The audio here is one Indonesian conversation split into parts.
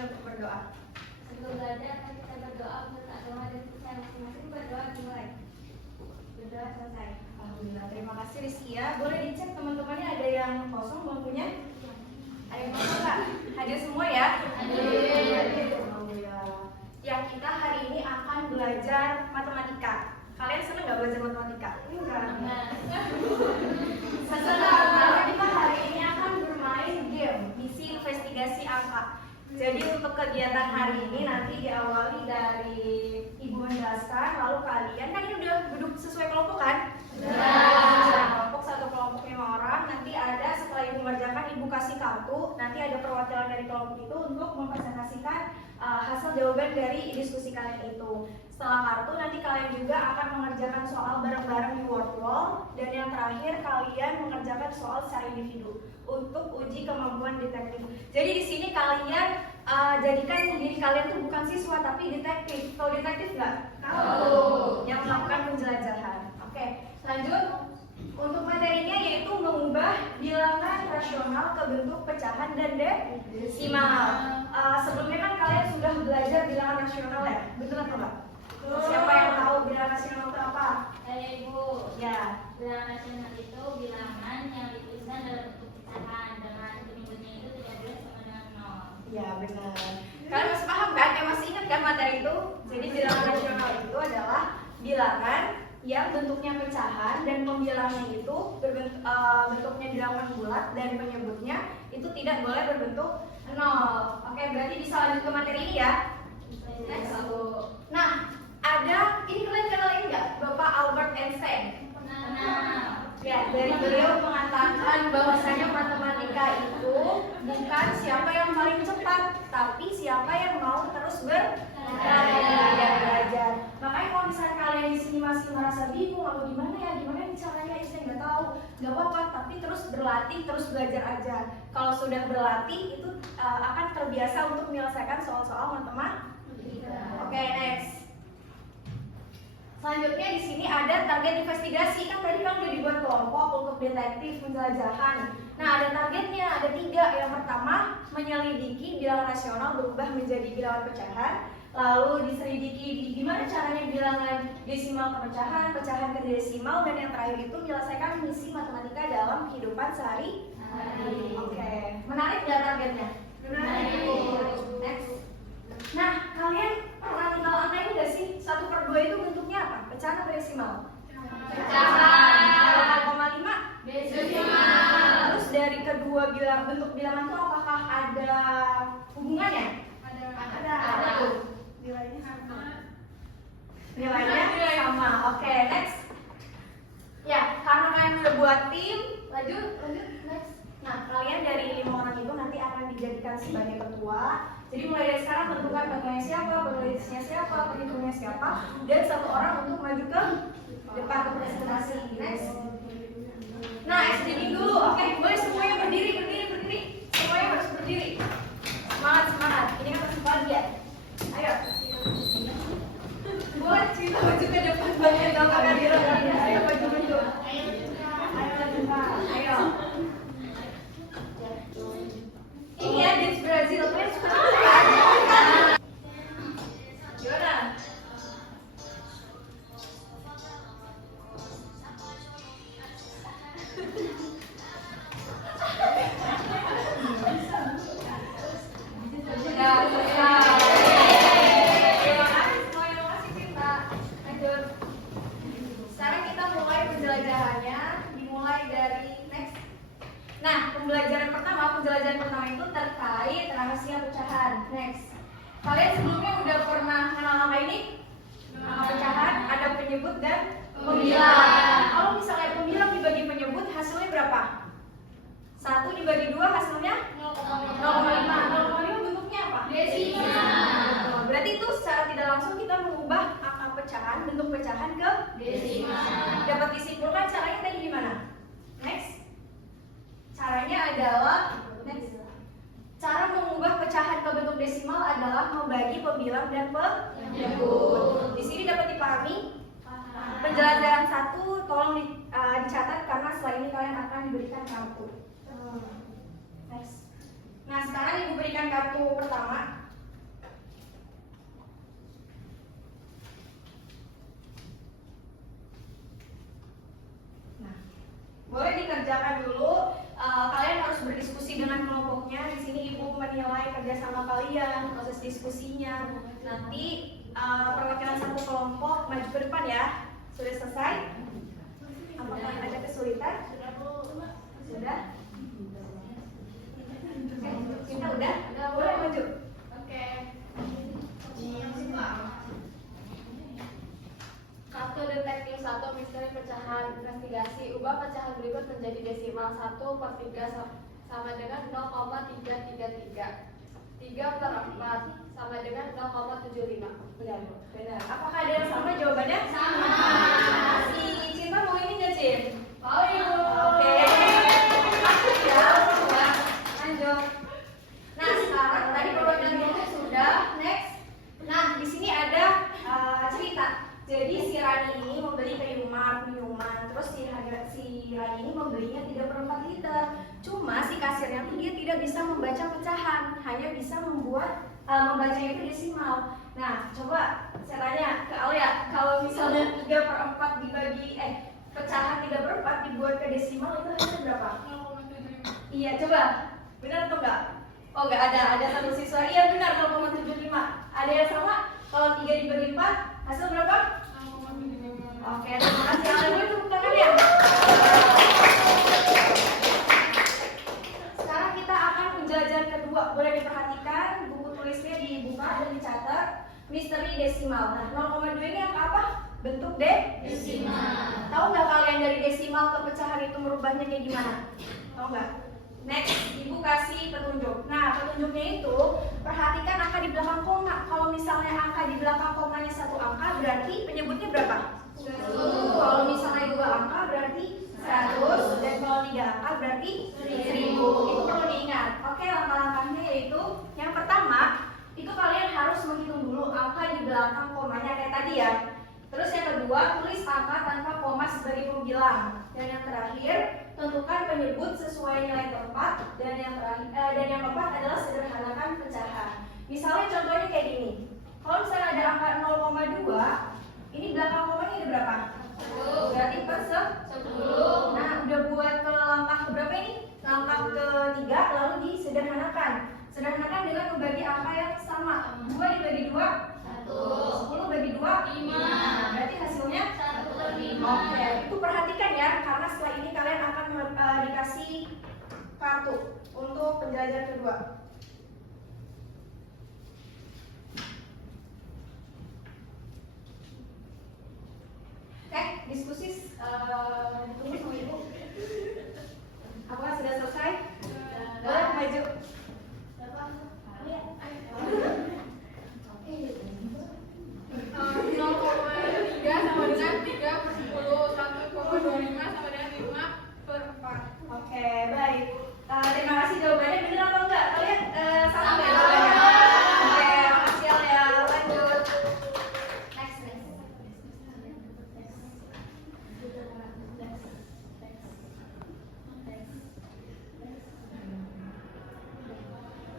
untuk berdoa. Sebelum belajar, kita berdoa untuk doa dan kita masing-masing berdoa dimulai. Berdoa selesai. Alhamdulillah, terima kasih Rizkia. Boleh dicek teman-temannya ada yang kosong bangkunya? Ada yang kosong nggak? Hadir semua ya? Hadir. Alhamdulillah. Ya, kita hari ini akan belajar matematika. Kalian seneng nggak belajar matematika? Enggak. Senang. Karena kita hari ini akan bermain game misi investigasi angka. Jadi untuk kegiatan hari ini nanti diawali dari Ibu menjelaskan, lalu kalian kan ini udah duduk sesuai kelompok kan? Kelompok satu kelompok 5 orang. Nanti ada setelah Ibu mengerjakan, Ibu kasih kartu. Nanti ada perwakilan dari kelompok itu untuk mempresentasikan hasil jawaban dari diskusi kalian itu. Setelah kartu nanti kalian juga akan mengerjakan soal bareng-bareng di word wall. Dan yang terakhir kalian mengerjakan soal secara individu untuk uji kemampuan detektif. Jadi di sini kalian jadikan diri kalian tuh bukan siswa tapi detektif. Tahu detektif nggak? Tahu. Yang melakukan penjelajahan. Oke, lanjut. Untuk materinya yaitu mengubah bilangan rasional ke bentuk pecahan dan desimal. Sebelumnya kan kalian sudah belajar bilangan rasional ya? Betul atau enggak? Siapa yang tahu bilangan rasional itu apa? Saya Ibu. Ya. Bilangan rasional itu bilangan yang dituliskan dalam bentuk pecahan dengan penyebutnya itu 13 sama dengan 0. Ya, benar. Kalian masih paham kan? Masih ingat kan materi itu? Jadi bilangan rasional itu adalah bilangan yang bentuknya pecahan dan pembilangnya itu bentuknya bilangan bulat dan penyebutnya itu tidak boleh berbentuk 0. Oke, berarti bisa lanjut ke materi ini ya. Next. Nah, ada ini kalian kenal ini nggak? Bapak Albert Einstein. Ya, dari beliau mengatakan bahwasanya matematika itu bukan siapa yang paling cepat, tapi siapa yang mau terus belajar. Makanya kalau misalnya kalian di sini masih merasa bingung atau gimana caranya, saya nggak tahu, nggak apa-apa, tapi terus berlatih, terus belajar aja. Kalau sudah berlatih itu akan terbiasa untuk menyelesaikan soal-soal matematika. Oke, next. Selanjutnya di sini ada target investigasi. Kan tadi kan udah dibuat kelompok untuk detektif penjelajahan. Nah, ada targetnya, ada 3. Yang pertama, menyelidiki bilangan rasional berubah menjadi bilangan pecahan. Lalu diselidiki gimana caranya bilangan desimal ke pecahan, pecahan ke desimal, dan yang terakhir itu menyelesaikan misi matematika dalam kehidupan sehari-hari. Oke, menarik nggak targetnya? Menarik. Next. Nah, kalian pernah kenal angka ini nggak sih? 1/2 itu bentuknya apa? Pecahan atau desimal? Pecahan. 0,5? Desimal. Terus dari kedua bentuk bilangan itu apakah ada hubungannya? Ada. Nilainya sama. Oke, next. Ya, karena kalian udah buat tim, lanjut next. Nah, kalian dari 5 orang itu nanti akan dijadikan sebagai ketua. Jadi mulai dari sekarang tentukan ketuanya siapa, penulisnya siapa, penghitungnya siapa, dan 1 orang untuk maju ke depan untuk presentasi. Next. Nah, SDM dulu. Oke, boleh semuanya berdiri. Semuanya harus berdiri. Semangat. Ini kan masih pagi ya. Ayo. Boleh cerita maju ke depan bagian gambar dari orang. Ayo maju. Ayo. Ini ya James Brazil. Kalian suka kan? Gimana? Sekarang kita mulai penjelajahannya. Dimulai dari next. Nah, pembelajaran pertama itu terkait rahasia pecahan. Next. Kalian sebelumnya udah pernah kenal angka ini? Pecahan, ada penyebut dan pembilang. Kalau misalnya pembilang dibagi penyebut, hasilnya berapa? 1 dibagi 2 hasilnya 0,5. 0,5 bentuknya apa? Desimal. Berarti itu secara tidak langsung kita mengubah angka pecahan, bentuk pecahan ke desimal. Dapat disimpulkan caranya tadi gimana? Next. Caranya adalah cara mengubah pecahan ke bentuk desimal adalah membagi pembilang dan penyebut. Di sini dapat dipahami. Penjelajahan 1 tolong dicatat karena setelah ini kalian akan diberikan kartu. Next. Nah, sekarang Ibu berikan kartu pertama. kerjakan dulu. Kalian harus berdiskusi dengan kelompoknya. Di sini ibu menilai kerjasama kalian, proses diskusinya. Nanti perwakilan satu kelompok maju ke depan ya. Sudah selesai? Apakah ada kesulitan? Sudah? Kita udah? Boleh maju? Oke. Kartu detektif 1 misteri pecahan investigasi. Ubah pecahan berikut menjadi desimal. 1/3 sama dengan 0,333. 3/4 sama dengan 0,75. Benar. Apakah ada yang sama jawabannya? Sama. Si Cinta mau ini nggak, Cin? Mau ibu. Oke. Lanjut ya, coba. Lanjut. Nah, sekarang tadi perwakilan kelompok sudah. Next. Nah, di sini ada cerita. Jadi si Rani ini membeli ke Indomaret minuman, terus si Rani ini membelinya 3/4 liter. Cuma si kasirnya tuh dia tidak bisa membaca pecahan, hanya bisa membacanya itu desimal. Nah, coba saya tanya ke Alia, kalau misalnya 3/4 dibagi pecahan 3/4 dibuat ke desimal itu hasilnya berapa? 0,75. Iya, coba. Benar atau enggak? Oh, enggak ada satu siswa. Iya benar 0,75. Ada yang sama? Kalau 3 dibagi 4 hasil berapa? 0,75. Oke, terima kasih. Alia, boleh tepuk tangan ya? Sekarang kita akan penjelajahan kedua. Boleh diperhatikan, buku tulisnya dibuka dan dicatat. Misteri desimal. Nah, 0,2 ini apa? Bentuk Desimal. Tahu nggak kalian dari desimal ke pecahan itu merubahnya kayak gimana? Tahu nggak? Next, ibu kasih petunjuk. Nah, petunjuknya itu perhatikan angka di belakang koma. Kalau misalnya angka di belakang komanya 1 angka, berarti penyebutnya berapa? 100. Kalau misalnya 2 angka berarti 100, dan kalau 3 angka berarti 1000. Itu perlu diingat. Oke, langkah-langkahnya yaitu yang pertama, itu kalian harus menghitung dulu angka di belakang komanya kayak tadi ya. Terus yang kedua, tulis angka tanpa koma sebagai pembilang. Dan yang terakhir, tentukan penyebut sesuai nilai tempat. Dan yang keempat adalah sederhanakan pecahan. Misalnya contohnya kayak gini. Kalau misalnya ada angka 0,2, ini belakang komanya ada berapa? 1. Berarti per 10. Nah, udah buat ke langkah keberapa ini? Langkah ketiga, lalu disederhanakan. Sederhanakan dengan membagi angka yang sama. 2 dibagi 2, 1. 10 bagi 2, 5. Berarti hasilnya 1/5. Oke, itu perhatikan ya, karena setelah ini kalian akan dikasih kartu untuk penjelajahan kedua. Oke, diskusi ditunggu sama ibu. Apakah sudah selesai? Boleh maju. Sama dengan 3/10, 1,25 sama dengan 5/4. Oke, baik. Terima kasih jawabannya. Benar atau enggak? Kalian sama Sama. ya jawabannya? Oke, makasih ya. Lanjut. Next.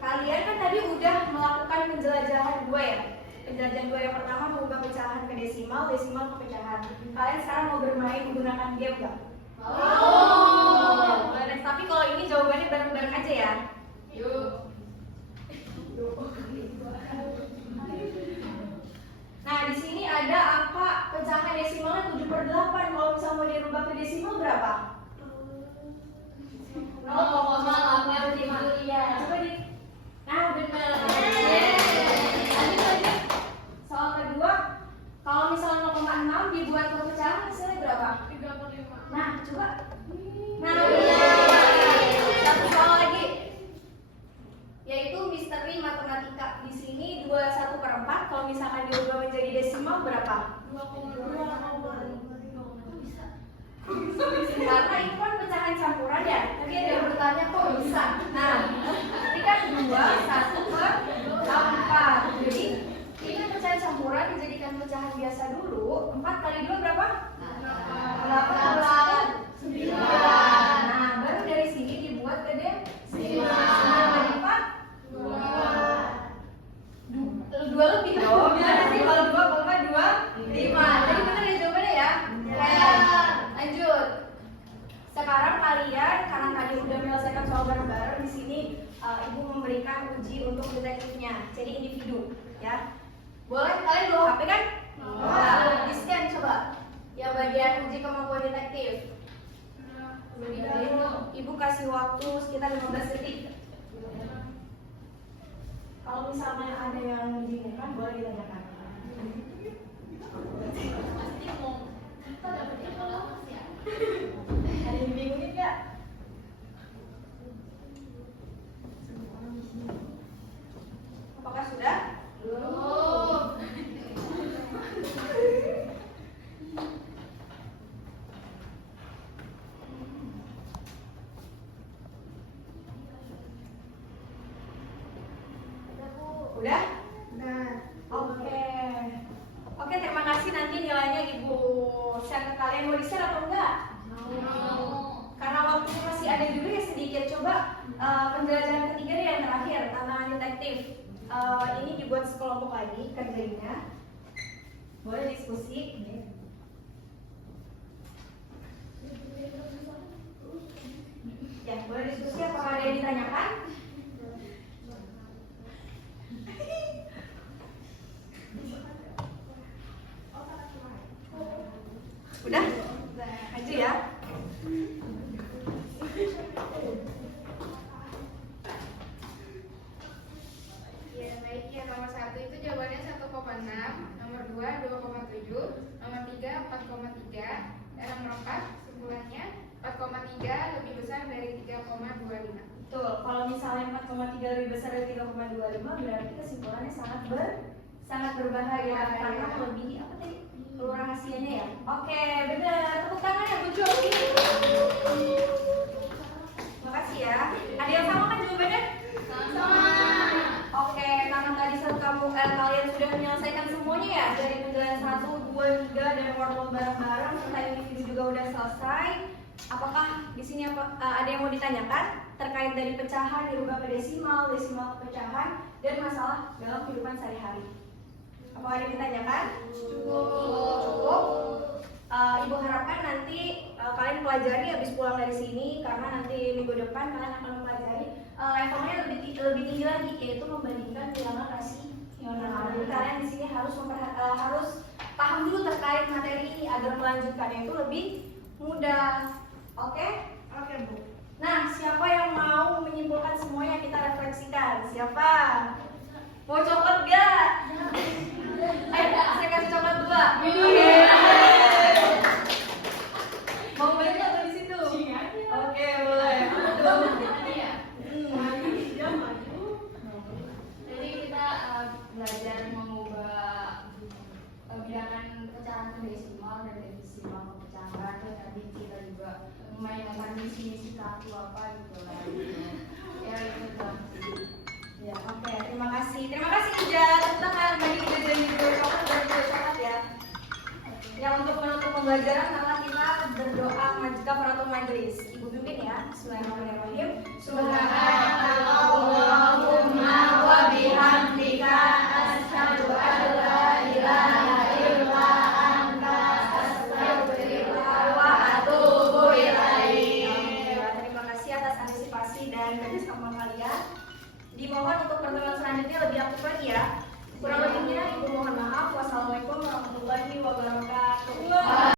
Kalian kan tadi udah melakukan penjelajahan 2 ya. Penjelajahan 2 yang pertama mengubah pecahan ke desimal, desimal ke pecahan. Kalian sekarang mau bermain menggunakan game nggak? Oh. Boleh, tapi kalau ini jawabannya bareng-bareng aja ya. Yuk. Nah, di sini ada angka pecahan desimalnya 7/8. Kalau misalnya mau dirubah ke desimal berapa? 0,875. Iya, coba di. Nah, benar. Yeay. Lanjut. Soal kedua, kalau misalnya 0,6 dibuat ke pecahan hasilnya berapa? 3/5. Nah, coba. tahu bareng-bareng di sini Ibu memberikan uji untuk detektifnya. Jadi individu, ya. Boleh kalian bawa HP kan? Nah, di scan coba. Ya bagian uji kemampuan detektif. Ibu kasih waktu sekitar 15 detik. Kalau misalnya ada yang dibingungkan, boleh ditanyakan. Pasti mau kita dapat evaluasi ya. Ada yang bingungin nggak? Apakah sudah? Belum. Udah? Nah, oke. Oke, terima kasih. Nanti nilainya Ibu share ke kalian. Mau di-share atau enggak? Karena waktunya masih ada juga ya sedikit. Coba penjelajahan ketiga nih yang terakhir, tantangan detektif. Ini dibuat sekelompok lagi kerjanya. Boleh diskusi. Ya, boleh diskusi. Apakah ada yang ditanyakan? Udah? Maju ya. Ya, baik ya. Nomor 1 itu jawabannya 1,6, nomor 2 2,7, nomor 3 4,3, dan nomor 4 kesimpulannya 4,3 lebih besar dari 3,25. Betul, kalau misalnya 4,3 lebih besar dari 3,25 berarti kesimpulannya sangat berbahaya karena melebihi apa tadi? Peluru rahasianya ya? Oke, benar. Tepuk tangan ya Bu Jovi. Makasih ya. Ada yang sama kan jawabannya? Sama. Oke, karena tadi kalian sudah menyelesaikan semuanya ya dari penjelasan 1, 2, 3 dan workload bareng-bareng serta individu juga udah selesai. Apakah di sini ada yang mau ditanyakan terkait dari pecahan dirubah ke desimal, desimal ke pecahan dan masalah dalam kehidupan sehari-hari? Apakah ada yang ditanyakan? Cukup. Ibu harapkan nanti kalian pelajari habis pulang dari sini karena nanti minggu depan kalian akan mempelajari levelnya lebih tinggi lagi, yaitu membandingkan bilangan rasional. Jadi kalian di sini harus paham dulu terkait materi ini agar melanjutkannya itu lebih mudah. Oke? Oke Bu. Nah, siapa yang mau menyimpulkan semuanya kita refleksikan? Siapa? Mau coklat gak? Saya kasih coklat 2. Oke. Mau banyak apa di situ? Oke, boleh. Jadi kita belajar mengubah bilangan pecahan ke desimal dan dari desimal ke pecahan. Terus tadi kita juga memainkan misi-misi kartu apa gitu lah. Ya itu doang sih. Ya, oke. Terima kasih. Terima kasih Ija. Tangan bagi kita janji coklat ya. Ya, untuk menutup pembelajaran maka kita berdoa kafaratul majelis. Ibu pimpin ya. Bismillahirrahmanirrahim. Subhanakallahumma wa bihamdika asyhadu an la ilaha illa anta astaghfiruka wa atubu ilaik. Terima kasih atas antisipasi dan kerjasama kalian. Dimohon untuk pertemuan selanjutnya lebih aktif lagi ya. Kurang lebihnya Ibu mohon maaf. Wassalamualaikum warahmatullahi wabarakatuh.